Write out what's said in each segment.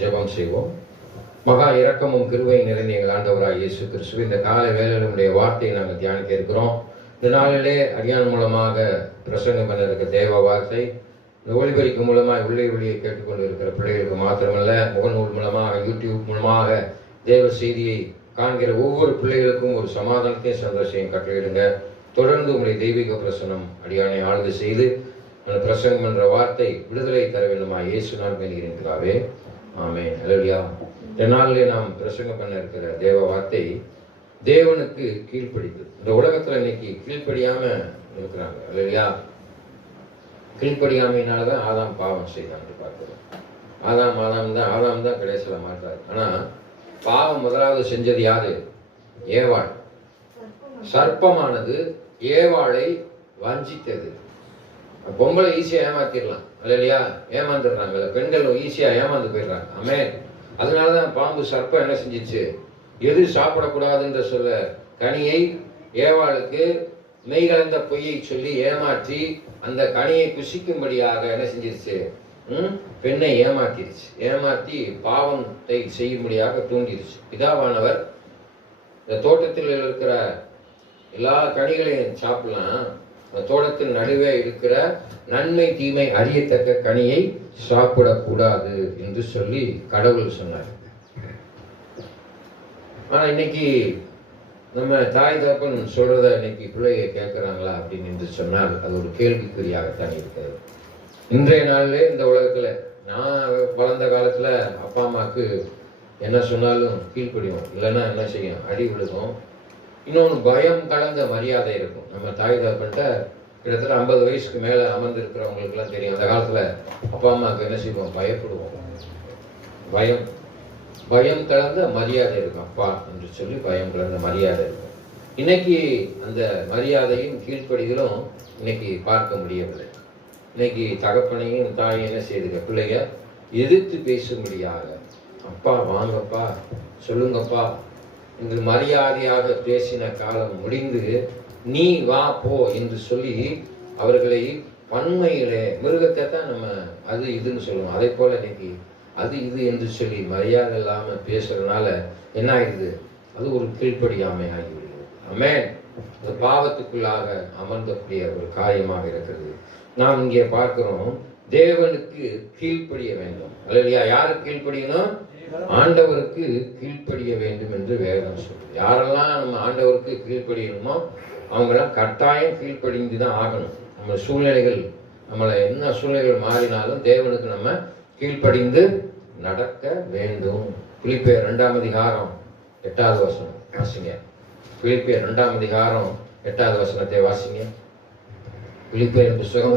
ஜெபம் செய்வோம். மகா இரக்கமும் கிருபை நிறைந்த எங்கள் ஆண்டவராகிய இயேசு கிறிஸ்துவே, இந்த கால வேளையில் நம்முடைய வார்த்தையை நாங்கள் தியானிக்க இருக்கிறோம். இந்த நாளிலே அடியான் மூலமாக பிரசங்கம் பண்ண இருக்க தேவ வார்த்தை இந்த ஒளிபரிக்கு மூலமாக உள்ளே வெளியே கேட்டுக்கொண்டு இருக்கிற பிள்ளைகளுக்கு மாத்திரமல்ல, முகநூல் மூலமாக, யூடியூப் மூலமாக தேவ செய்தியை காண்கிற ஒவ்வொரு பிள்ளைகளுக்கும் ஒரு சமாதானத்தையும் சந்தோஷத்தையும் கட்டளையிடுங்க. தொடர்ந்து உங்களுடைய தெய்வீக பிரசனம் அடியானை ஆழ்ந்து செய்து அந்த பிரசங்கம் என்ற வார்த்தை விடுதலை தர வேண்டுமா இயேசு நான் வேண்டுகிறேன். ஆமென். அல்லேலூயா. இந்த நாளிலே நாம் பிரசங்கம் பண்ண இருக்கிற தேவ வார்த்தை தேவனுக்கு கீழ்ப்படிது. இந்த உலகத்துல இன்னைக்கு கீழ்ப்படியாம இருக்கிறாங்க. அல்லேலூயா. கீழ்ப்படியாமையினாலதான் ஆதாம் பாவம் செய்தான் பார்க்கிறோம். ஆதாம் தான் கடைசியில மாட்டார். ஆனா பாவம் முதலாவது செஞ்சது யாரு? ஏவாள். சர்ப்பமானது ஏவாளை வஞ்சித்தது. பொம்பளை ஈஸியா ஏமாத்திடலாம், இல்லையா? ஏமாந்துடுறாங்க. பெண்கள் ஈஸியா ஏமாந்து போயிடுறாங்க. ஆமென். அதனாலதான் பாம்பு சர்ப்பம் என்ன செஞ்சிச்சு? எது சாப்பிடக்கூடாதுன்ற சொல்ல கனியை ஏவாளுக்கு மெய்கலந்த பொய்யை சொல்லி ஏமாற்றி அந்த கனியை புசிக்கும்படியாக என்ன செஞ்சிருச்சு? பெண்ணை ஏமாத்திருச்சு. ஏமாத்தி பாவத்தை செய்யும்படியாக தூண்டிருச்சு. பிதாவானவர் இந்த தோட்டத்தில் இருக்கிற எல்லா கனிகளையும் சாப்பிடலாம், தோட்டத்தின் நடுவே இருக்கிற நன்மை தீமை அறியத்தக்க கனியை சாப்பிடக்கூடாது என்று சொல்லி கடவுள் சொன்னார். ஆனா இன்னைக்கு நம்ம தாய் தகப்பன் சொல்றத இன்னைக்கு பிள்ளைய கேட்கிறாங்களா அப்படின்னு என்று சொன்னால் அது ஒரு கேள்விக்குறியாகத்தான் இருக்கிறது. இன்றைய நாள்ல இந்த உலகத்துல நான் வளர்ந்த காலத்துல அப்பா அம்மாவுக்கு என்ன சொன்னாலும் கீழ்ப்படிவோம், இல்லைன்னா என்ன செய்யும்? அடி விழுகும். இன்னொன்று பயம் கலந்த மரியாதை இருக்கும். நம்ம தாய் தகப்பன்ட்ட கிட்டத்தட்ட 50 வயசுக்கு மேலே அமர்ந்திருக்கிறவங்களுக்குலாம் தெரியும். அந்த காலத்தில் அப்பா அம்மாவுக்கு என்ன செய்வோம்? பயப்படுவோம். பயம் கலந்த மரியாதை இருக்கும். அப்பா என்று சொல்லி பயம் கலந்த மரியாதை இருக்கும். இன்னைக்கு அந்த மரியாதையும் கீழ்ப்படிதலும் இன்னைக்கு பார்க்க முடியவில்லை. இன்னைக்கு தகப்பனையும் தாயும் என்ன செய்யுதுங்க? பிள்ளைங்க எதிர்த்து பேசும்படியாக அப்பா வாங்கப்பா சொல்லுங்கப்பா என்று மரியாதையாக பேசின காலம் முடிந்து நீ வா போ என்று சொல்லி அவர்களை பன்மையிலே மிருகத்தை தான் நம்ம அது இதுன்னு சொல்லுவோம். அதே போல இன்னைக்கு அது இது என்று சொல்லி மரியாதை இல்லாம பேசுறதுனால என்ன ஆயிடுது? அது ஒரு கீழ்ப்படியாமை ஆகிவிடுது. ஆமென். அது பாவத்துக்குள்ளாக அமர்ந்தக்கூடிய ஒரு காரியமாக இருக்கிறது. நாம் இங்கே பார்க்கிறோம், தேவனுக்கு கீழ்ப்படிய வேண்டும். அல்லையா? யாருக்கு கீழ்ப்படியணும்? ஆண்டவருக்கு கீழ்ப்படிய வேண்டும் என்று வேதம் சொல்லுது. யாரெல்லாம் நம்ம ஆண்டவருக்கு கீழ்ப்படியணுமோ அவங்களாம் கட்டாயம் கீழ்ப்படிந்து தான் ஆகணும். நம்ம சூழ்நிலைகள் நம்மளை என்ன சூழ்நிலைகள் மாறினாலும் தேவனுக்கு நம்ம கீழ்ப்படிந்து நடக்க வேண்டும். பிலிப்பியர் 2ஆம் அதிகாரம் 8வது வசனம் வாசிங்க. பிலிப்பியர் 2ஆம் அதிகாரம் 8வது வசனத்தை வாசிங்க. பிலிப்பியர் புத்தகம்.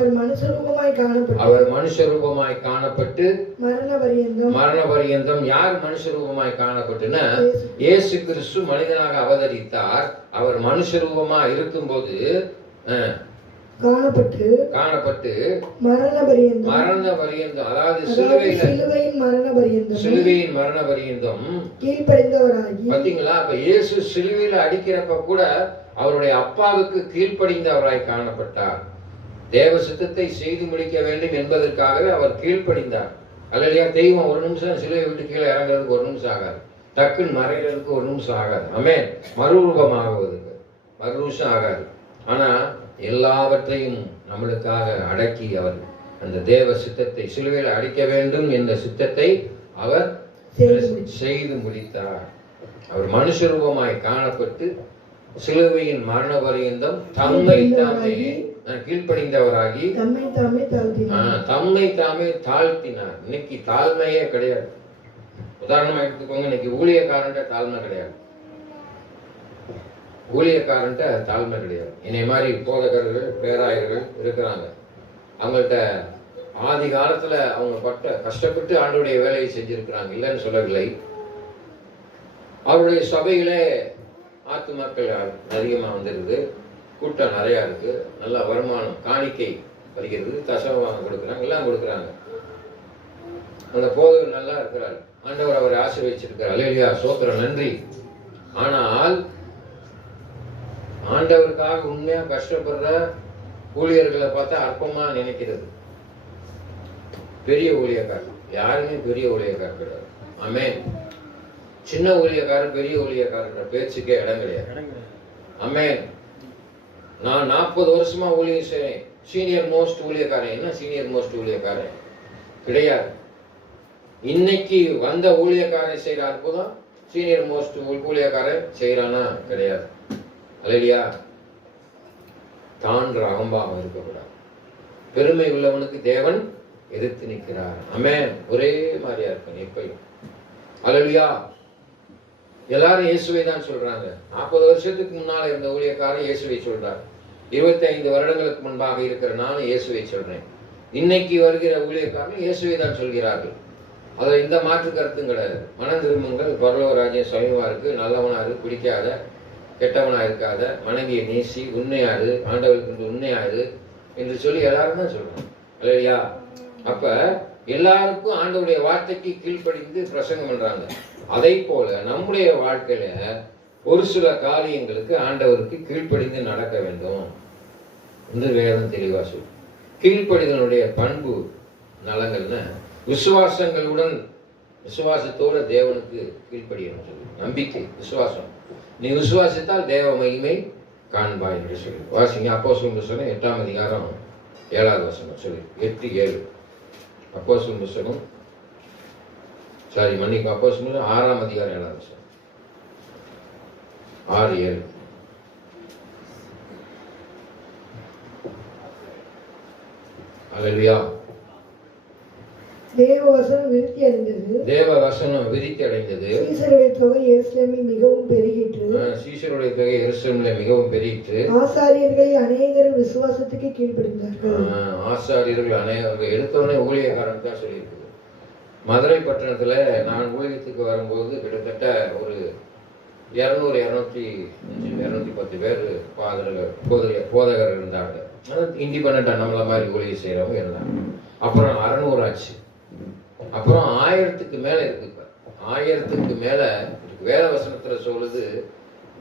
அவர் மனுஷரூபமாய் காணப்பட்டு மரண பரியந்தம். யார் மனுஷரூபமாய் காணப்பட்டுன்னா இயேசு கிறிஸ்து மனிதனாக அவதரித்தார். அவர் மனுஷரூபமாய் இருக்கும்போது காணப்பட்டு மரண பரியந்தம், அதாவது சிலுவையின் மரண பரியந்தம் கீழ்ப்படிந்தவராகி. பாத்தீங்களா? அப்ப இயேசு சிலுவையில அடிக்கிறப்ப கூட அவருடைய அப்பாவுக்கு கீழ்ப்படிந்தவராய் காணப்பட்டார். தேவ சித்தத்தை செய்து முடிக்க வேண்டும் என்பதற்காகவே அவர் கீழ்ப்படிந்தார். அல்லையா? தெய்வம் ஒரு நிமிஷம் சிலுவை விட்டு கீழே இறங்குறதுக்கு ஒரு நிமிஷம் ஆகாது. டக்குன்னு மறைகிறதுக்கு ஒரு நிமிஷம் ஆகாது. ஆமென். மறுரூபம் ஆகுவதுக்கு மறு நிமிஷம் ஆகாது. ஆனா எல்லாவற்றையும் நம்மளுக்காக அடக்கி அவர் அந்த தேவ சித்தத்தை சிலுவையில் அடிக்க வேண்டும் என்ற சித்தத்தை அவர் செய்து முடித்தார். அவர் மனுஷரூபமாய் காணப்பட்டு சிலுவையின் மரண பரியந்தம் தம்மை தாமே கீழ்ப்படிந்தவராகி தம்மை தாமே தாழ்த்தினார். இன்னைக்கு தாழ்மையே கிடையாது. உதாரணமா எடுத்துக்கோங்க, இன்னைக்கு ஊழியக்காரன்ட்ட தாழ்மை கிடையாது. ஊழியக்காரன்ட்ட தாழ்மை கிடையாது. என்னை மாதிரி போதகர்கள் பேராயர்கள் இருக்கிறாங்க. அவங்கள்ட்ட ஆதி காலத்துல அவங்க கஷ்டப்பட்டு ஆண்டோடைய வேலையை செஞ்சிருக்கிறாங்க, இல்லைன்னு சொல்லவில்லை. அவருடைய சபையிலே ஆத்துமாக்கள் அதிகமா வந்துருது, கூட்டம் நிறையா இருக்கு, நல்ல வருமானம், காணிக்கை வருகிறது, தசமமாக கொடுக்குறாங்க, எல்லாம் கொடுக்குறாங்க. அந்த போதவர் நல்லா இருக்கிறார், ஆண்டவர் அவரை ஆசீர்வதிச்சிருக்கிறார். அல்லேலூயா, ஸ்தோத்திரம், நன்றி. ஆனால் ஆண்டவருக்காக உண்மையா கஷ்டப்படுற ஊழியர்களை பார்த்தா அற்பமா நினைக்கிறது. பெரிய ஊழியக்காரர் யாருமே பெரிய ஊழியக்காரர் கிடையாது. ஆமென். சின்ன ஊழியக்காரர் பெரிய ஊழியக்காரர் பேச்சுக்கே இடம் கிடையாது. ஆமென். நான் 40 வருஷமா ஊழியம் செய்றேன். சீனியர் மோஸ்ட் ஊழியக்காரன். என்ன சீனியர் மோஸ்ட் ஊழியக்காரன்? கிடையாது. இன்னைக்கு வந்த ஊழியக்காரன் செய்யற அற்புதம் சீனியர் மோஸ்ட் ஊழியக்காரன் செய்யறானா? கிடையாது. அல்லேலூயா. தான்ற அகம்பாவம் இருக்கக்கூடாது. பெருமை உள்ளவனுக்கு தேவன் எதிர்த்து நிற்கிறார். ஆமென். ஒரே மாதிரியா இருக்கும் எப்பயும். அல்லேலூயா. எல்லாரும் இயேசுவை தான் சொல்றாங்க. 40 வருஷத்துக்கு முன்னால இருந்த ஊழியக்காரன் இயேசுவை சொல்றார். 25 வருடங்களுக்கு முன்பாக இருக்கிற நானும் இயேசுவை சொல்றேன். இன்னைக்கு வருகிற ஊழியக்காரன் இயேசுவை தான் சொல்கிறார்கள். அதில் இந்த மாற்று கருத்தும் கிடையாது. மனம் திரும்புங்கள், பரலோக ராஜ்யம் சமீபமா இருக்கு, நல்லவனா இருக்கு, பிடிக்காத கெட்டவனா இருக்காத, மனைவியை நேசி, உண்மையாரு, ஆண்டவருக்கு உண்மையாரு என்று சொல்லி எல்லாரும் தான் சொல்றாங்க. இல்லையா? அப்ப எல்லாருக்கும் ஆண்டவருடைய வார்த்தைக்கு கீழ்ப்படிந்து பிரசங்கம் பண்றாங்க. அதை போல நம்முடைய வாழ்க்கையில ஒரு சில காரியங்களுக்கு ஆண்டவருக்கு கீழ்ப்படிந்து நடக்க வேண்டும் என்று வேதம் தெளிவா சொல்லு. கீழ்ப்படிதனுடைய பண்பு நலங்கள்னா விசுவாசங்களுடன், விசுவாசத்தோட தேவனுக்கு கீழ்ப்படியணும் சொல்லு. நம்பிக்கை, விசுவாசம். நீ விசுவாசித்தால் தேவ மகிமை காண்பாய் என்று சொல்லி வாசிங்க. அப்போஸ்தலர் புத்தகம் 8ஆம் அதிகாரம் 7வது வசனம் சொல்லி 8:7. அப்போஸ்தலர் புத்தகம் அப்போஸ்தலர் 6ஆம் அதிகாரம் 7வது வசனம் 6:7. அல்லேலூயா. தேவ வசனம் விருத்தி அடைந்தது. தேவ வசனம் விருத்தி அடைந்தது. சீஷருடைய தொகை எருசலேமில் மிகவும் பெருகிற்று. சீஷருடைய தொகை எருசலேமில் மிகவும் பெருகிற்று. ஆசாரியர்களில் அநேகர் விசுவாசத்துக்கு கீழ்ப்படிந்தார்கள். ஆசாரியர்கள் அநேகர் எடுத்தோடனே ஊழியக்காரன் தான் சொல்லியிருக்கு. மதுரை பட்டணத்துல நான் ஊழியத்துக்கு வரும்போது கிட்டத்தட்ட ஒரு 200-210 பேர் போதகர் இருந்தாங்க. இண்டிபெண்டா நம்மள மாதிரி ஊழியம் செய்யறவங்க இருந்தாங்க. அப்புறம் 600 ஆச்சு. அப்புறம் 1000க்கு மேல இருக்கு. 1000க்கு மேல வேத வசனத்துல சொல்லுது,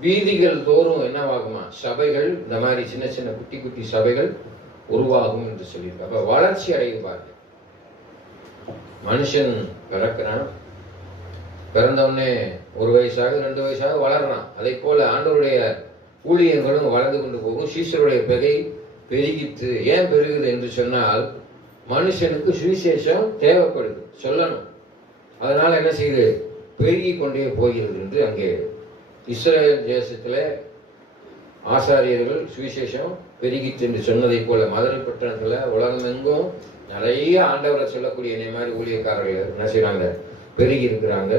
வீதிகள் தோறும் என்னவாகுமா, சபைகள், இந்த மாதிரி சின்ன சின்ன குட்டி குட்டி சபைகள் உருவாகும் என்று சொல்லியிருக்கு. அப்ப வளர்ச்சி அடைவார்கள். மனுஷன் பிறக்கிறான், பிறந்தவுடனே 1 வயசாக 2 வயசாக வளர்றான். அதை போல ஆண்டவருடைய ஊழியர்களும் வளர்ந்து கொண்டு போகும். சீஷருடைய பெருகை பெருகிற்று. ஏன் பெருகுது என்று சொன்னால், மனுஷனுக்கு சுவிசேஷம் தேவைப்படுது, சொல்லணும். அதனால என்ன செய்யுது, பெருகி கொண்டே போகிறது என்று அங்கே இஸ்ரேல் தேசத்துல ஆசாரியர்கள் சுவிசேஷம் பெருகிற்று என்று சொன்னதை போல மதுரை பட்டணத்துல உலகம் எங்கும் நிறைய ஆண்டவரை சொல்லக்கூடிய என்னை மாதிரி ஊழியக்காரர்கள் என்ன செய்யறாங்க, பெருகி இருக்கிறாங்க.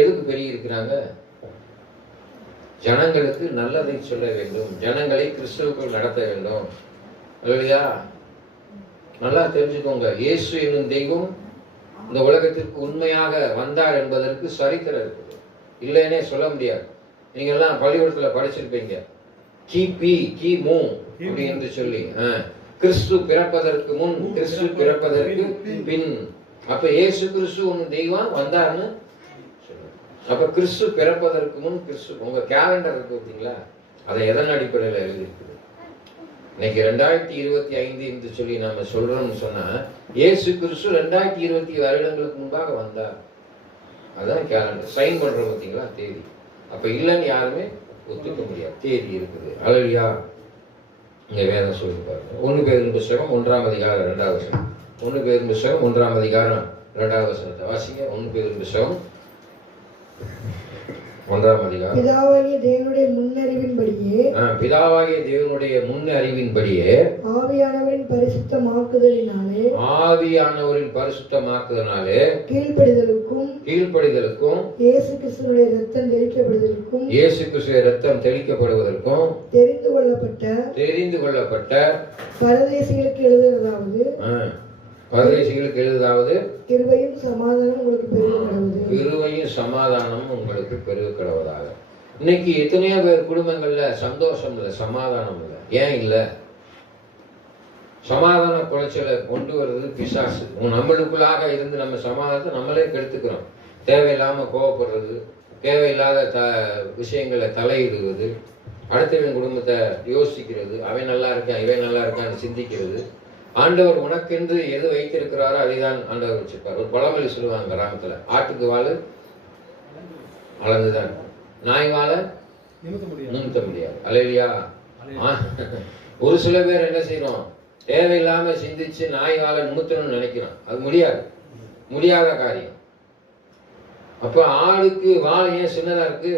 எதுக்கு பெருகி இருக்கிறாங்க? ஜனங்களுக்கு நல்லதை சொல்ல வேண்டும், ஜனங்களை கிறிஸ்துவுக்குள் நடத்த வேண்டும். இல்லையா? நல்லா தெரிஞ்சுக்கோங்க. இயேசு என்னும் தெய்வம் இந்த உலகத்திற்கு உண்மையாக வந்தார் என்பதற்கு சரித்திரம் இருக்குது, இல்லைன்னே சொல்ல முடியாது. நீங்க எல்லாம் பள்ளிக்கூடத்துல படிச்சிருப்பீங்க, கிமு அப்படி என்று சொல்லி. கிறிஸ்து பிறப்பதற்கு முன், கிறிஸ்து பிறப்பதற்கு பின். அப்ப இயேசு கிறிஸ்து ஒன்னு தெய்வம் வந்தார்னு சொல்லுங்க. அப்ப கிறிஸ்து பிறப்பதற்கு முன் கிறிஸ்து, உங்க கேலண்டர் இருக்கு பார்த்தீங்களா, அதை எதன் அடிப்படையில் எழுதியிருக்குது? இன்னைக்கு 2025 என்று சொல்லி நாம சொல்றோம்னு சொன்னா, இயேசு கிறிஸ்து 2020 வருடங்களுக்கு முன்பாக வந்தார். அதான் கேலண்டர் சைன் பண்றோம் பார்த்தீங்களா, தேதி. அப்ப இல்லைன்னு யாருமே ஒத்துக்க முடியாது, தேதி இருக்குது. அல்லேலூயா. இங்க வேதம் சொல்லி பாருங்க. 1 பேதுரு புத்தகம் 1ஆம் அதிகாரம் 2வது வசனம். 1 பேதுரு புத்தகம் 1ஆம் அதிகாரம் 2வது வசனத்தை வாசிங்க. 1 பேதுரு புத்தகம் 1ஆம் அதிகாரம். பிதாவாகிய தேவனுடைய முன்னறிவின்படியே, பிதாவாகிய தேவனுடைய முன்னறிவின்படியே ஆவியானவரின் பரிசுத்தமாக்குதலினாலே, ஆவியானவரின் பரிசுத்தமாக்குதலினாலே கீழ்ப்படிதலுக்கும் இயேசு கிறிஸ்துவினுடைய இரத்தம் தெளிக்கப்படுவதற்கும், இயேசு கிறிஸ்துவின் இரத்தம் தெளிக்கப்படுவதற்கும் தெரிந்து கொள்ளப்பட்ட பரதேசிகளுக்கு எழுதுதாவது கிருபையும் சமாதானம் உங்களுக்கு பெருகக்கடவது. கிருபையும் சமாதானம் உங்களுக்கு பெருகக்கடவதாக. இன்னைக்கு எத்தனையோ பேர் குடும்பங்கள்ல சந்தோஷம் இல்லை, சமாதானம் இல்லை. ஏன் இல்லை? சமாதான குலைச்சலை கொண்டு வருவது பிசாசு. நம்மளுக்குள்ளாக இருந்து நம்ம சமாதானத்தை நம்மளே கெடுத்துக்கிறோம். தேவையில்லாம கோவப்படுறது, தேவையில்லாத விஷயங்களை தலையிடுவது, அடுத்தவன் குடும்பத்தை யோசிக்கிறது, அவன் நல்லா இருக்கான் இவன் நல்லா இருக்கான்னு சிந்திக்கிறது, ஆண்டவர் உனக்கென்று எது வைத்திருக்கிறாரோ அதைதான் ஆண்டவர் வச்சிருப்பார். ஒரு பழமொழி சொல்லுவாங்க கிராமத்துல, ஆட்டுக்கு வாழ அளந்துதான் இருக்கும், நாய் வாழ நிமித்த முடியாது. அல்லேலூயா. ஒரு சில பேர் என்ன செய்யறோம், தேவையில்லாம சிந்திச்சு நாய் வாழ நிமித்தணும்னு நினைக்கிறோம். அது முடியாத காரியம். அப்ப ஆளுக்கு வாழை ஏன் சின்னதா இருக்கு?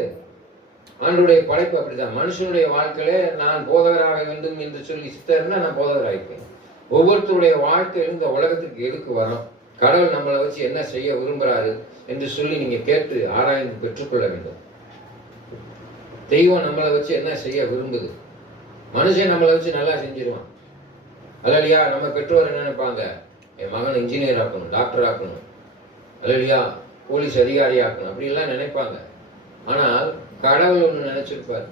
ஆண்டுடைய படைப்பு அப்படிதான். மனுஷனுடைய வாழ்க்கையில நான் போதகராக வேண்டும் என்று சொல்லி சித்தர்னா நான் போதகராயிருப்பேன். ஒவ்வொருத்தருடைய வாழ்க்கையில இந்த உலகத்துக்கு எதுக்கு வரோம், கடவுள் நம்மளை வச்சு என்ன செய்ய விரும்புறாரு என்று சொல்லி நீங்க கேட்டு ஆராய்ந்து பெற்றுக்கொள்ள வேண்டும். தெய்வம் நம்மளை வச்சு என்ன செய்ய விரும்புது? மனுஷன் நம்மளை வச்சு நல்லா செஞ்சிருவான். அல்லையா? நம்ம பெற்றோர் என்ன நினைப்பாங்க, என் மகன் இன்ஜினியர் ஆக்கணும், டாக்டர் ஆக்கணும், அல்லையா, போலீஸ் அதிகாரி ஆக்கணும், அப்படி எல்லாம் நினைப்பாங்க. ஆனால் கடவுள் ஒண்ணு நினைச்சிருப்பார்,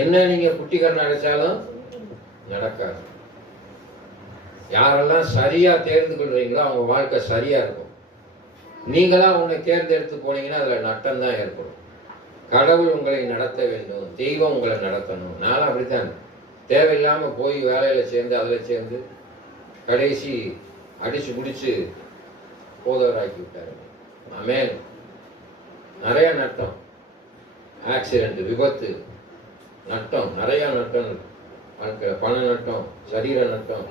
என்ன நீங்க குட்டிக்காரன் அடைச்சாலும் நடக்காது. யாரெல்லாம் சரியா தேர்ந்து கொள்றீங்களோ அவங்க வாழ்க்கை சரியா இருக்கும். நீங்களா உன்னை தேர்ந்தெடுத்து போனீங்கன்னா அதுல நட்டம் தான் ஏற்படும். கடவுள் உங்களை நடத்த வேண்டும், தெய்வம் உங்களை நடத்தணும். நானும் அப்படித்தான் தேவையில்லாம போய் வேலையில சேர்ந்து அதில் சேர்ந்து கடைசி அடிச்சு பிடிச்சு போதவராக்கி விட்டாரு. ஆமென். நிறைய நட்டம், ஆக்சிடென்ட், விபத்து, நட்டம், நிறைய நட்டம் வாழ்க்கை. பண நட்டம், சரீர நட்டம்,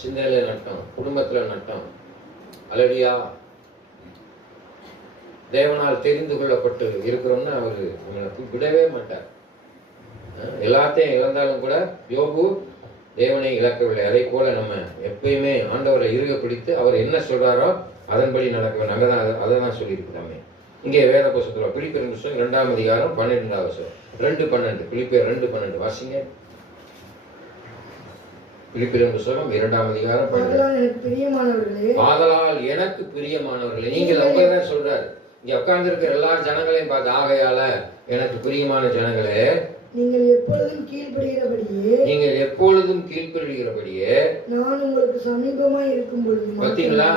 சிந்தனையில நட்டம், குடும்பத்துல நட்டம். அல்லேலூயா. தேவனால் தெரிந்து கொள்ளப்பட்டு இருக்கிறோம்னு அவரு நம்மளை விடவே மாட்டார். எல்லாத்தையும் இழந்தாலும் கூட யோபு தேவனை இழக்கவில்லை. அதை போல நம்ம எப்பயுமே ஆண்டவரை இறுக பிடித்து அவர் என்ன சொல்றாரோ அதன்படி நடக்க வேண்டும். அங்கதான் அதை தான் சொல்லியிருக்கிறோமே. இங்கே வேத புத்தகத்தில் பிலிப்பியர் புத்தகம் 2ஆம் அதிகாரம் 12வது வசனம், 2:12. பிலிப்பியர் 2:12 வாசிங்க. பிலிப்பியர் புத்தகம் 2ஆம் அதிகாரம் 12. ஆதலால் எனக்கு பிரியமானவர்களே, நீங்கள் அவங்க சொல்றாரு, இங்க உட்கார்ந்து இருக்கிற எல்லா ஜனங்களையும் பார்த்து, ஆகையால எனக்கு பிரியமான ஜனங்களே, நீங்கள் எப்பொழுதும் கீழ்ப்படிகிறபடியே நான் உங்களுக்கு சமீபமா இருக்கும் பொழுது. பாத்தீங்களா,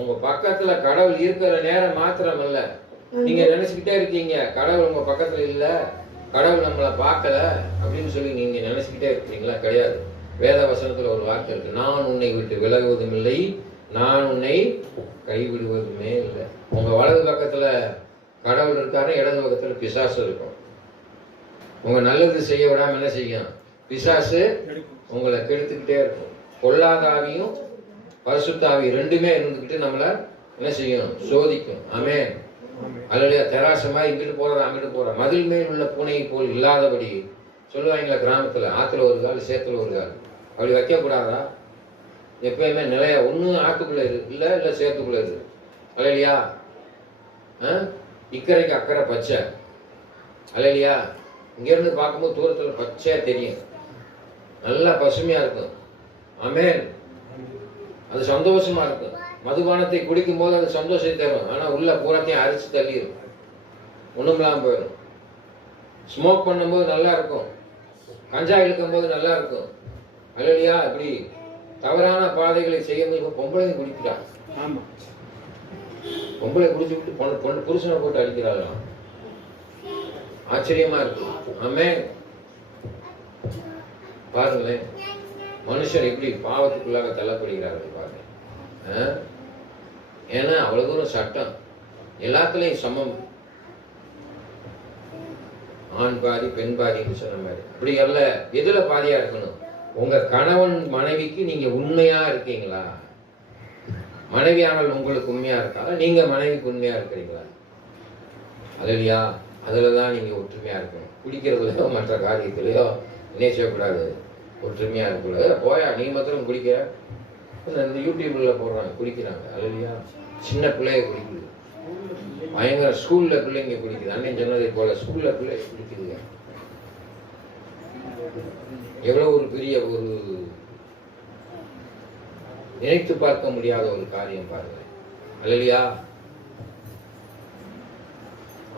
உங்க பக்கத்துல கடவுள் இருக்கிற நேரம் மாத்திரம் அல்ல, நீங்க நினைச்சுக்கிட்டே இருக்கீங்க கடவுள் உங்க பக்கத்துல இல்ல, கடவுள் நம்மளை பார்க்கல அப்படின்னு சொல்லி நீங்க நினைச்சுக்கிட்டே இருக்கிறீங்களா? கிடையாது. வேத வசனத்துல ஒரு வார்த்தை இருக்கு, நான் உன்னை விட்டு விலகுவதும் இல்லை, நான் உன்னை கைவிடுவதுமே இல்லை. உங்க வலது பக்கத்துல கடவுள் இருக்காரு, இடது பக்கத்துல பிசாசு இருக்கும். உங்க நல்லது செய்ய விடாம என்ன செய்யும்? பிசாசு உங்களை கெடுத்துக்கிட்டே இருக்கும். பொல்லாதாவியும் பரிசுத்தாவி ரெண்டுமே இருந்துக்கிட்டு நம்மள என்ன செய்யும்? சோதிக்கும். ஆமென். அல்லேலூயா. தெராசமா இங்கிட்டு போறது அங்கிட்டு போற, மதில் மேல் உள்ள பூனையை போல் இல்லாதபடி சொல்லுவாங்களா கிராமத்துல, ஆத்துல ஒரு கால் சேத்துல ஒரு கால், அப்படி வைக்க கூடாதா? எப்பயுமே நிலைய ஒண்ணு ஆத்துக்குள்ள இருக்கு, இல்ல சேத்துக்குள்ள இருக்கு. அல்லேலூயா. இக்கரைக்கு அக்கறை பச்சை. அல்லேலூயா. இங்க இருந்து பார்க்கும்போது தூரத்துல பச்சையா தெரியும், நல்லா பசுமையா இருக்கும். ஆமென். அது சந்தோஷமா இருக்கும். மதுபானத்தை குடிக்கும் போது அது சந்தோஷத்தை தரும், ஆனா உள்ள பூரத்தையும் அரிச்சு தள்ளிடும், ஒண்ணுமில்லாம போயிடும். ஸ்மோக் பண்ணும்போது நல்லா இருக்கும், கஞ்சா இழுக்கும் போது நல்லா இருக்கும். அல்லேலூயா. இப்படி தவறான பாதைகளை செய்யும்போது பொம்பளைங்க குடிக்கிறா. பொம்பளை குடிச்சு விட்டு புருஷனை போட்டு அடிக்கிறாளாம். ஆச்சரியமா இருக்கு. ஆமென். பாருங்களேன், மனுஷன் இப்படி பாவத்துக்குள்ளாக தள்ளப்படுகிறார்கள் பாருங்க. ஏன்னா அவ்வளவு தூரம் சட்டம் எல்லாத்துலயும் சமம், ஆண் பாதி பெண் பாதின்னு சொன்ன மாதிரி. அப்படி அல்ல, எதுல பாதியா இருக்கணும்? உங்க கணவன் மனைவிக்கு நீங்க உண்மையா இருக்கீங்களா? மனைவியானவள் உங்களுக்கு உண்மையா இருக்காங்க, நீங்க மனைவிக்கு உண்மையா இருக்கிறீங்களா? அல்லேலூயா. அதுலதான் நீங்க ஒற்றுமையா இருக்கணும். குடிக்கிறதுலையோ மற்ற காரியத்திலையோ என்ன செய்யக்கூடாது? ஒற்றுமையா இருக்கக்கூடாது. போயா நீ மாத்திரம் குடிக்கிற, இந்த யூடியூப்ல போடுறாங்க குடிக்கிறாங்க. அல்லேலூயா. சின்ன பிள்ளைய குடிக்குது, பயங்கர. ஸ்கூல்ல பிள்ளைங்க குடிக்குது. அண்ணன் சொன்னதை போல ஸ்கூல்ல பிள்ளை குடிக்குதுங்க. எவ்வளவு ஒரு பெரிய ஒரு நினைத்து பார்க்க முடியாத ஒரு காரியம் பாருங்க. அல்லேலூயா.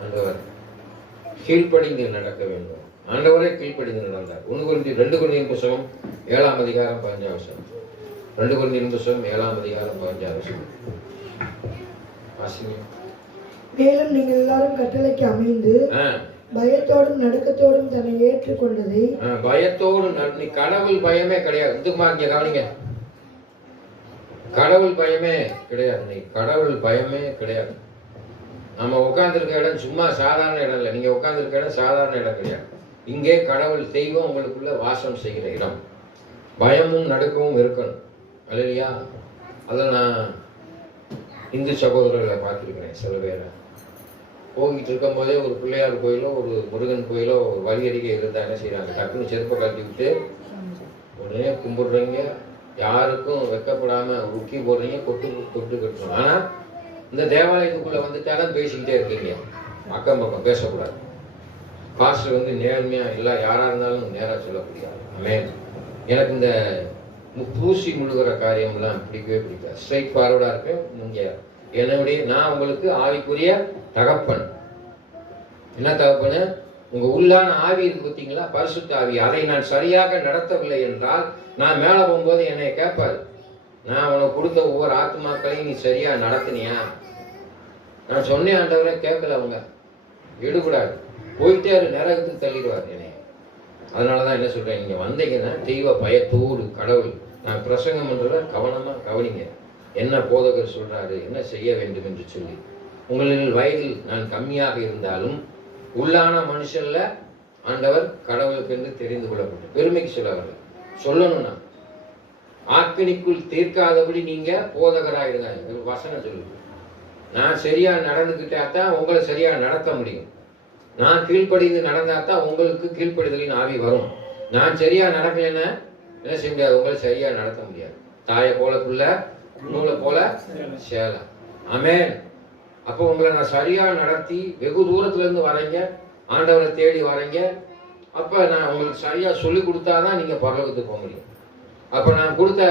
ஆண்டவர் கீழ்ப்படிந்து நடக்க வேண்டும். ஆண்டவரே கீழ்ப்படிந்து நடந்தார். 2 கொரிந்தியர் புத்தகம் 7ஆம் அதிகாரம் 15ஆம் வசனம். 2 கொரிந்தியர் புத்தகம் 7ஆம் அதிகாரம் 15ஆம் வசனம் வாசிங்க. மேலும் நீங்கள் எல்லாரும் கட்டளைக்கு அமைந்து பயத்தோடும் நடுக்கத்தோடும் தன்னை ஏற்றுக்கொண்டதை. பயத்தோடு கடவுள் பயமே கிடையாது. இதுமா இங்க கவனிங்க, கடவுள் பயமே கிடையாது. இன்னைக்கு கடவுள் பயமே கிடையாது. நம்ம உட்கார்ந்துருக்க இடம் சும்மா சாதாரண இடம் இல்லை. நீங்க உட்கார்ந்துருக்க இடம் சாதாரண இடம் கிடையாது. இங்கே கடவுள் தெய்வம் உங்களுக்குள்ள வாசம் செய்கிற இடம். பயமும் நடுக்கமும் இருக்கணும். அல்லையா? அதில் நான் இந்து சகோதரர்களை பார்த்துருக்கிறேன். சில பேரை போகிட்டு இருக்கும் போதே ஒரு பிள்ளையார் கோயிலோ ஒரு முருகன் கோயிலோ ஒரு வழி அருகே இருந்தால் என்ன செய்யறாங்க, டக்குன்னு செருப்பை கழட்டி விட்டு உடனே கும்பிடுறீங்க. யாருக்கும் வெக்கப்படாம உக்கி போடுறீங்க, கொட்டு கட்டணும். ஆனா இந்த தேவாலயத்துக்குள்ள வந்துட்டாலும் பேசிக்கிட்டே இருக்கீங்க. அக்கம் பக்கம் பேசக்கூடாது. பாஸ்டர் வந்து நேர்மையா எல்லாம் யாரா இருந்தாலும் நேரா சொல்லக்கூடியாது. ஆமென். எனக்கு இந்த பூசி முழுகிற காரியம்லாம் பிடிக்கவே பிடிக்காது. ஸ்ட்ரைட் ஃபார்வர்டா இருப்பேன். நீங்க என்னுடைய நான் உங்களுக்கு ஆவிக்குரிய தகப்பன். என்ன தகப்பனு? உங்க உள்ளான ஆவி இருக்கு பார்த்தீங்களா, பரிசுத்த ஆவி. அதை நான் சரியாக நடத்தவில்லை என்றால் நான் மேல போகும்போது என்னை கேட்பாரு, நான் உனக்கு கொடுத்த ஒவ்வொரு ஆத்மாக்களையும் நீ சரியா நடத்தினியா? நான் சொன்னேன் ஆண்டவரே, கேட்கல. அவங்க எடுக்கூடாது, போயிட்டே நரகத்துக்கு தள்ளிடுவார் என்னை. அதனாலதான் என்ன சொல்றேன், நீங்க வந்தீங்கன்னா தெய்வ பயத்தோடு கடவுள் நான் பிரசங்கம் பண்றத கவனமா கவனிங்க. என்ன போதகர் சொல்றாரு, என்ன செய்ய வேண்டும் என்று சொல்லி. உங்களின் வயதில் நான் கம்மியாக இருந்தாலும் உள்ளான மனுஷன்ல ஆண்டவர் கடவுளுக்கு என்று தெரிந்து கொள்ளப்பட்டு பெருமைக்கு சொல்லவர்கள் சொல்லணும்னா ஆக்கினிக்குள் தீர்க்காதபடி நீங்க போதகராயிருங்க. வசனம் சொல்லுது. நான் சரியா நடந்துக்கிட்டாதான் உங்களை சரியா நடத்த முடியும். நான் கீழ்ப்படிந்து நடந்தாதான் உங்களுக்கு கீழ்ப்படிதலின் ஆவி வரும். நான் சரியா நடக்கலைன்னா என்ன செய்ய முடியாது, உங்களை சரியா நடத்த முடியாது. தாயை போலக்குள்ள நூலை போல சேலம். ஆமென். அப்போ உங்களை நான் சரியா நடத்தி வெகு தூரத்துல இருந்து வரீங்க, ஆண்டவரை தேடி வரீங்க. அப்ப நான் உங்களுக்கு சரியா சொல்லி கொடுத்தாதான் நீங்க பரலோகத்துக்கு போக முடியும். அப்ப நான் கொடுத்த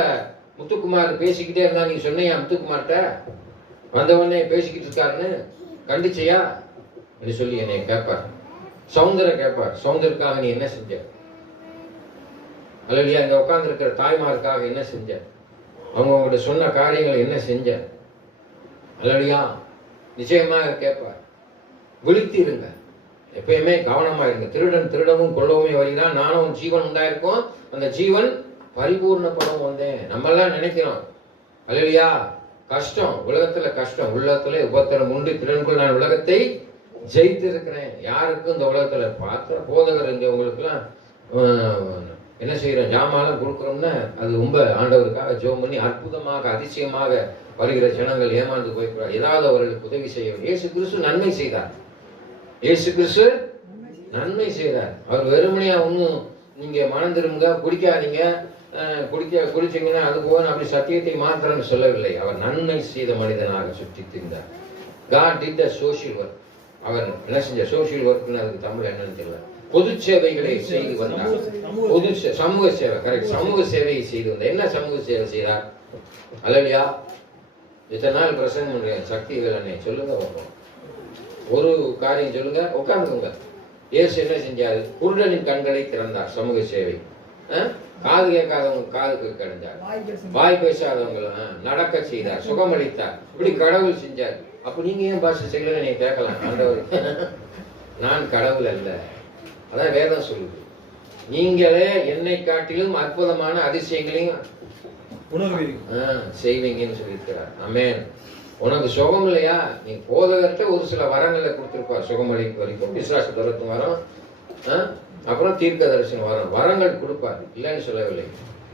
முத்துக்குமார் பேசிக்கிட்டே இருந்தா நீங்க சொன்னீங்க, முத்துக்குமார்ட்ட வந்தவொடனே பேசிக்கிட்டு இருக்காருன்னு கண்டிச்சையா என்று சொல்லி என்னை கேட்பார். சௌந்தர கேட்பார், சௌந்தருக்காக நீ என்ன செஞ்ச? அல்லையா, இங்க உட்கார்ந்து இருக்கிற தாய்மாருக்காக என்ன செஞ்ச? அவங்க உங்கள்கிட்ட சொன்ன காரியங்களை என்ன செஞ்ச? அல்லையா, நிச்சயமாக கேட்பார். விழித்து இருங்க, எப்பயுமே கவனமா இருங்க. திருடன் திருடவும் கொள்ளவுமே வருகிறான், நானும் ஜீவன் உண்டாயிருக்கும், அந்த ஜீவன் பரிபூர்ணப்படும் வந்தேன். நம்ம எல்லாம் நினைக்கிறோம் அல்லையா, கஷ்டம் உலகத்துல, கஷ்டம் உள்ளத்துல உபத்திரம் உண்டு, திறன்குள் நான் உலகத்தை ஜெயித்து இருக்கிறேன். யாருக்கும் இந்த உலகத்துல பார்த்த போதகர் இங்க உங்களுக்கு எல்லாம் என்ன செய்யறோம், ஜாமான் கொடுக்குறோம்னா அது ரொம்ப ஆண்டவருக்காக ஜெபம் பண்ணி அற்புதமாக அதிசயமாக வருகிற ஜனங்கள் ஏமாந்து போய்க்கிறார். ஏதாவது அவர்களுக்கு உதவி செய்ய. இயேசு கிறிஸ்து நன்மை செய்தார். இயேசு கிறிஸ்து நன்மை செய்தார். அவர் வெறுமனையா ஒன்னும் நீங்க மனம் திரும்புங்க, குடிக்காதீங்க, குடிச்சீங்கன்னா அது போக அப்படி சத்தியத்தை மாத்திரம் சொல்லவில்லை. அவர் நன்மை செய்த மனிதனாக சுற்றி திரிந்தார். God did the social work. அவர் என்ன செஞ்ச சோசியல் ஒர்க்னு அதுக்கு தமிழ் என்னன்னு தெரியல. பொது சேவைகளை செய்து வந்தார். பொது சமூக சேவை, கரெக்ட், சமூக சேவையை செய்து வந்தார். என்ன சமூக சேவை செய்தார்? அல்லையா, இத்தனை நாள் பிரசங்கம் பண்றேன், சக்தி வேலனை சொல்லுங்க பார்ப்போம். ஒரு காரியம் சொல்லுங்க, உட்காந்துங்க. இயேசு என்ன செஞ்சாரு? குருடனின் கண்களை திறந்தார், சமூக சேவை. காது கேட்காதவங்க காது கிடைஞ்சார், வாய் பேசாதவங்களும் நடக்க செய்தார், சுகமளித்தார். இப்படி கடவுள் செஞ்சார். அப்ப நீங்க ஏன் பாஷை செய்யலன்னு நீங்க கேட்கலாம். ஆண்டவர், நான் கடவுள் அல்ல, அதான் வேதம் சொல்லுது. நீங்களே என்னை காட்டிலும் அற்புதமான அதிசயங்களையும் செய்வீங்கன்னு சொல்லியிருக்கிறார். ஆமென். உனக்கு சுகம் இல்லையா, நீ போதகர்கிட்ட ஒரு சில வரங்களை கொடுத்திருப்பார். சுகமளிக்கு வரைக்கும் விசுவாச துரத்து வரம், அப்புறம் தீர்க்க தரிசனம் வரங்கள் கொடுப்பார், இல்லைன்னு சொல்லவில்லை.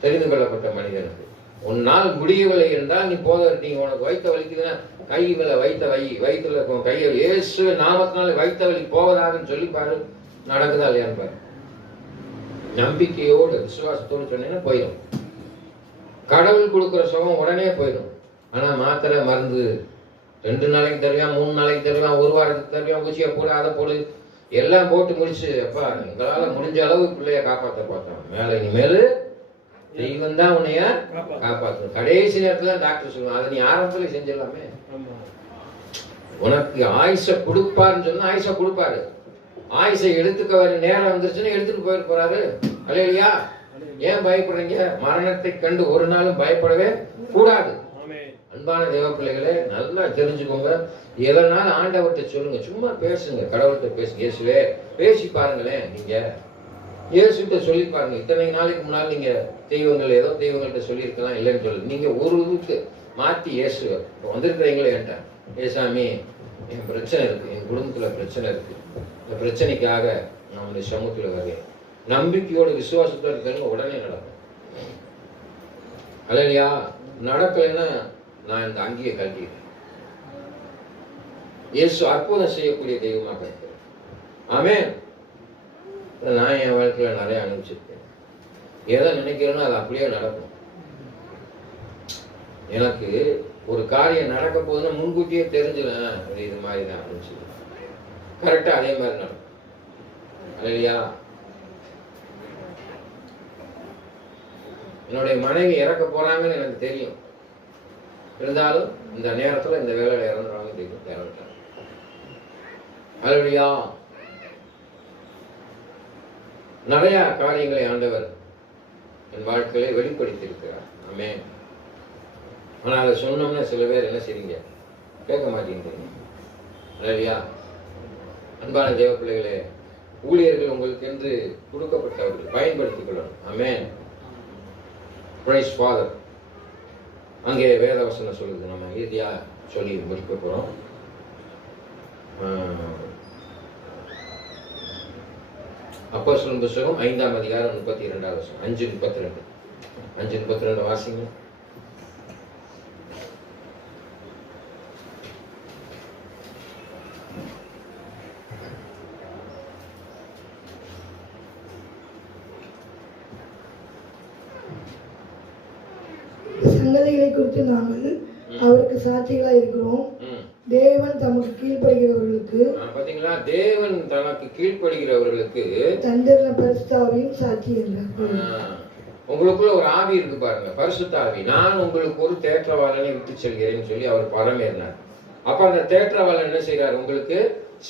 தெரிந்து கொள்ளப்பட்ட மனிதனுக்கு உன்னால் முடியவில்லை என்றால் நீ போதகர், உனக்கு வைத்த வலிக்குதுன்னா கைகளை வைத்த வயிற்றுல கையை இயேசு நாமத்தினால வைத்த வலி போவதாகன்னு சொல்லி பாரு, நடக்குதா இல்லையான்னு பாரு. நம்பிக்கையோடு விசுவாசத்தோடு சொன்னீங்கன்னா போயிடும். கடவுள் கொடுக்குற சுகம் உடனே போயிடும். ஆனா மாத்திரை மருந்து 2 நாளைக்கு தருவான், 3 நாளைக்கு தருவான், 1 வாரத்துக்கு தருவான், ஊசியை போடு, அதை போடு, எல்லாம் போட்டு முடிச்சு அப்பா எங்களால முடிஞ்ச அளவு பிள்ளைய காப்பாற்ற பார்த்தோம். மேல இனிமேல் தெய்வம் தான் உன்னைய காப்பாற்றணும். கடைசி நேரத்துல டாக்டர் சொல்லுவாங்க, அதை நீ ஆரம்பத்துல செஞ்சிடலாமே. உனக்கு ஆயுச கொடுப்பாருன்னு சொன்னா ஆயுச கொடுப்பாரு. ஆயுசை எடுத்துக்க வர நேரம் வந்துருச்சுன்னா எடுத்துட்டு போயிட்டு போறாரு. அல்லையா, ஏன் பயப்படுறீங்க? மரணத்தை கண்டு ஒரு நாளும் பயப்படவே கூடாது. அன்பான தேவ பிள்ளைகளே, நல்லா தெரிஞ்சுக்கோங்க. எதனால ஆண்டவர்கிட்ட சொல்லுங்க, சும்மா பேசுங்க, கடவுள்கிட்ட பேசுங்க. இயேசுவே பேசி பாருங்களேன். நீங்க இயேசுகிட்ட சொல்லி பாருங்க. இத்தனை நாளைக்கு முன்னால் நீங்க தெய்வங்கள் ஏதோ தெய்வங்கள்ட்ட சொல்லியிருக்கலாம், இல்லைன்னு சொல்லு. நீங்க ஒரு இதுக்கு மாற்றி இயேசு இப்போ வந்திருக்கிறீங்களே என்கிட்ட, ஏசாமி என் பிரச்சனை இருக்குது, என் குடும்பத்தில் பிரச்சனை இருக்குது, இந்த பிரச்சனைக்காக நான் இந்த சமூகத்தில் வருவேன், நம்பிக்கையோட விசுவாசத்தோடு இருக்கிறவங்க உடனே நடக்கும். அல்லையா? நடக்கலைன்னா நான் இந்த அங்கேயே கட்டிடுறேன். இயேசு அற்புதம் செய்யக்கூடிய தெய்வமாக இருக்கிறேன். ஆமென். நான் என் வாழ்க்கையில் நிறைய அனுபவிச்சிருக்கேன். எதை நினைக்கிறேனோ அது அப்படியே நடக்கும். எனக்கு ஒரு காரியம் நடக்க போதுன்னு முன்கூட்டியே தெரிஞ்சுவேன், இது மாதிரி தான் அப்படின்னு சொல்லி கரெக்டாக அதே மாதிரி நடக்கும். இல்லையா? என்னுடைய மனைவி இறக்க போறாங்கன்னு எனக்கு தெரியும். இருந்தாலும் இந்த நேரத்தில் இந்த வேலையில் இறந்துறாங்க தெரியும். இறந்துட்டாங்க. அல்லையா? நிறைய காரியங்களை ஆண்டவர் என் வாழ்க்கையில வெளிப்படுத்தி இருக்கிறார். ஆமென். ஆனால் அதை சொன்னோம்னா சில பேர் என்ன செய்றீங்க, கேட்க மாட்டேங்கிறீங்க. இல்லையா? அன்பான தேவ பிள்ளைகளே, ஊழியர்கள் உங்களுக்கு என்று கொடுக்கப்பட்டவர்கள் பயன்படுத்திக் கொள்ளணும். ஆமென். Praise father. அங்கே வேத வசனம் சொல்லுது, நம்ம இறுதியா சொல்லி முடிக்க போறோம். அப்போஸ்தலர் புத்தகம் 5ஆம் அதிகாரம் 32வது வசனம். 5:32. 5:32 வாசிங்க. சங்கதிகளை குறித்து நாங்கள் அவருக்கு சாட்சிகளாய் இருக்கிறோம். தேவன் தமக்கு கீழ்ப்படுகிறவர்களுக்கு, பாத்தீங்களா, தேவன் தனக்கு கீழ்ப்படுகிறவர்களுக்கு தந்திர பரிசுத்தாவியும் சாட்சி என்றார். உங்களுக்குள்ள ஒரு ஆவி இருக்கு பாருங்க, பரிசுத்த ஆவி. நான் உங்களுக்கு ஒரு தேற்றவாளனை விட்டு செல்கிறேன்னு சொல்லி அவர் பரமேறினார். அப்ப அந்த தேற்றவாளன் என்ன செய்யறாரு, உங்களுக்கு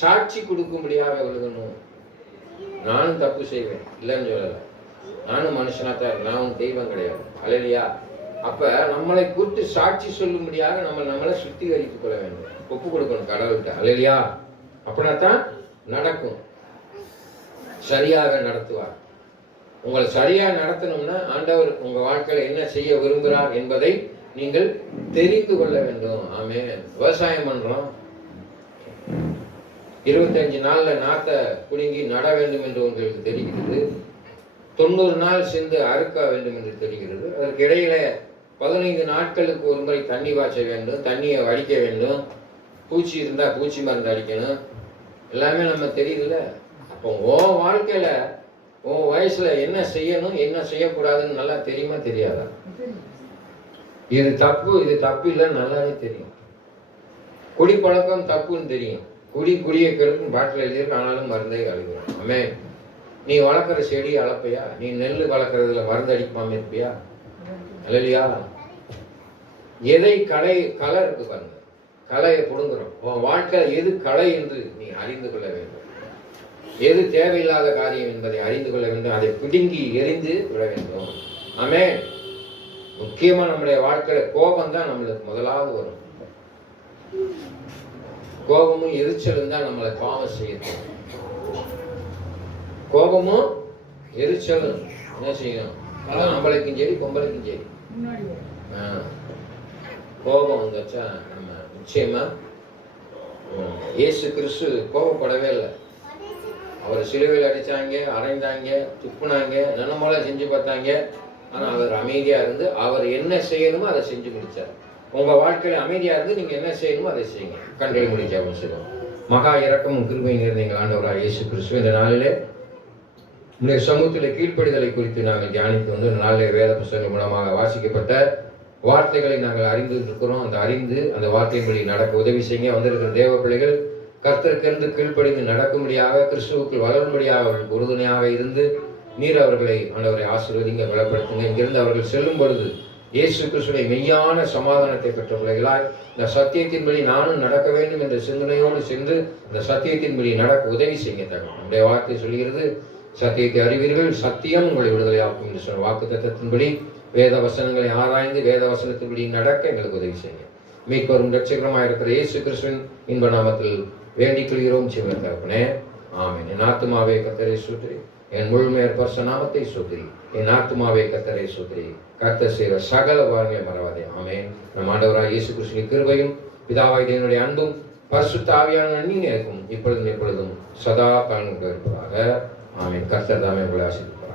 சாட்சி கொடுக்கும்படியாக விழுகணும். நானும் தப்பு செய்வேன் இல்லைன்னு சொல்லல, நானும் மனுஷனாத்தான் இருக்கேன், நான் தெய்வம் கிடையாது. அல்லையா? அப்ப நம்மளை குறித்து சாட்சி சொல்லும்படியாக நம்மளை சுத்திகரித்துக் கொள்ள வேண்டும், ஒப்பு கொடுக்கணும் கடவுள்கிட்ட. அல்லையா? அப்படின்னாத்தான் நடக்கும், சரியாக நடத்துவார். உங்களை சரியா நடத்தணும்னா ஆண்டவர் உங்க வாழ்க்கையில என்ன செய்ய விரும்புகிறார் என்பதை நீங்கள் தெரிந்து கொள்ள வேண்டும். ஆமென். விவசாயம் பண்றோம், 25 நாள்ல நாத்தை புடுங்கி நட வேண்டும் என்று உங்களுக்கு தெரிகிறது. 90 நாள் சென்று அறுக்க வேண்டும் என்று தெரிகிறது. அதற்கு இடையில 15 நாட்களுக்கு ஒரு முறை தண்ணி பாய்ச்ச வேண்டும், தண்ணியை வடிக்க வேண்டும், பூச்சி இருந்தா பூச்சி மருந்து அடிக்கணும், எல்லாமே நம்ம தெரியுதுல்ல. அப்போ உன் வாழ்க்கையில உன் வயசுல என்ன செய்யணும் என்ன செய்யக்கூடாதுன்னு நல்லா தெரியுமா தெரியாதா? இது தப்பு இது தப்பு இல்லைன்னு நல்லாவே தெரியும். குடி பழக்கம் தப்புன்னு தெரியும். குடியை கெடுக்கும் பாட்டில் எழுதியிருக்கு, ஆனாலும் மருந்தை அழுகிறோம். ஆமே. நீ வளர்க்குற செடி அளப்பையா? நீ நெல் வளர்க்குறதுல மருந்து அடிக்காம இருப்பியா? இல்லையா? எதை களை இருக்கு பாருங்க, களையை புடுங்குறோம். உன் வாழ்க்கையில எது களை என்று நீ அறிந்து கொள்ள வேண்டும், எது தேவையில்லாத காரியம் என்பதை அறிந்து கொள்ள வேண்டும், அதை பிடுங்கி எரிந்து விட வேண்டும். ஆமே. முக்கியமா நம்முடைய வாழ்க்கையில கோபம் தான் நம்மளுக்கு முதலாவது வரும். கோபமும் எரிச்சலும் தான் நம்மளை பாவம் செய்யும். கோபமும் எரிச்சலும் என்ன செய்யும்? அதான் நம்மளுக்கும் சரி பொம்பளைக்கும் சரி. கோபம் வந்துச்சா நம்ம நிச்சயமா, இயேசு கிறிஸ்து கோபப்படவே இல்லை. அவர் சிலுவையில் அடிச்சாங்க, அரைந்தாங்க, துப்புனாங்க, நன்னமோல செஞ்சு பார்த்தாங்க. ஆனா அவர் அமைதியா இருந்து அவர் என்ன செய்யணுமோ அதை செஞ்சு முடிச்சார். உங்க வாழ்க்கையில அமைதியா இருந்து நீங்க என்ன செய்யணுமோ அதை செய்யுங்க. கண்களை முடிச்சு அப்படின்னு சொல்லுவோம். மகா இரக்கமும் கிருபையும் நிறைந்த எங்கள் ஆண்டவராகிய இயேசு கிறிஸ்து, இந்த நாளிலே உங்களுடைய சமூகத்திலே கீழ்ப்படிதலை குறித்து நாங்கள் தியானித்து வந்து இந்த நாளிலே வேத புத்தகம் மூலமாக வாசிக்கப்பட்ட வார்த்தைகளை நாங்கள் அறிந்து இருக்கிறோம். அந்த வார்த்தையின்படி நடக்க உதவி செய்ய வந்திருக்கிற தேவ பிள்ளைகள் கர்த்தருக்கென்று கீழ்ப்படிந்து நடக்கும்படியாக, கிறிஸ்துவுக்குள் வளரும்படியாக அவர்களுக்கு உறுதுணையாக இருந்து நீர் அவர்களை ஆண்டவரை ஆசீர்வதிங்க, பலப்படுத்துங்க. இங்கிருந்து அவர்கள் செல்லும் பொழுது இயேசு கிறிஸ்துவை மெய்யான சமாதானத்தை பெற்ற பிள்ளைகளாய் இந்த சத்தியத்தின்படி நானும் நடக்க வேண்டும் என்ற சிந்தனையோடு சென்று இந்த சத்தியத்தின்படி நடக்க உதவி செய்ய தரும். நம்முடைய வார்த்தை சொல்கிறது, சத்தியத்தை அறிவீர்கள், சத்தியம் உங்களை விடுதலையாக்கும் என்று சொன்ன வாக்கு தத்தத்தின்படி வேத வசனங்களை ஆராய்ந்து வேத வசனத்தின்படி நடக்க எங்களுக்கு உதவி செய்ய மீட்பரும் இரட்சகருமாய் இருக்கிற இயேசு கிறிஸ்துவின் இன்ப நாமத்தில் வேண்டிக் கொள்கிறோம். சிவன் தகப்பனே, ஆமென். என் ஆத்துமாவே கர்த்தரை ஸ்தோத்திரி. என் முழுமையர் பரிசு நாமத்தை சோதரி. என் ஆத்மாவை கர்த்தரை சோதரி. கர்த்தர் செய்கிற சகல வாரங்களை மறவாதே. ஆமென். நம் ஆண்டவராகிய இயேசு கிறிஸ்துவின் கிருபையும் பிதாவாகிய தேவனுடைய அன்பும் பரிசுத்த ஆவியான நீங்களுக்கும் இப்பொழுதும் எப்பொழுதும் சதா பலன்கள் இருப்பதாக. ஆமென். கர்த்தர் தாமே உங்களை ஆசீர்வதிப்பார்.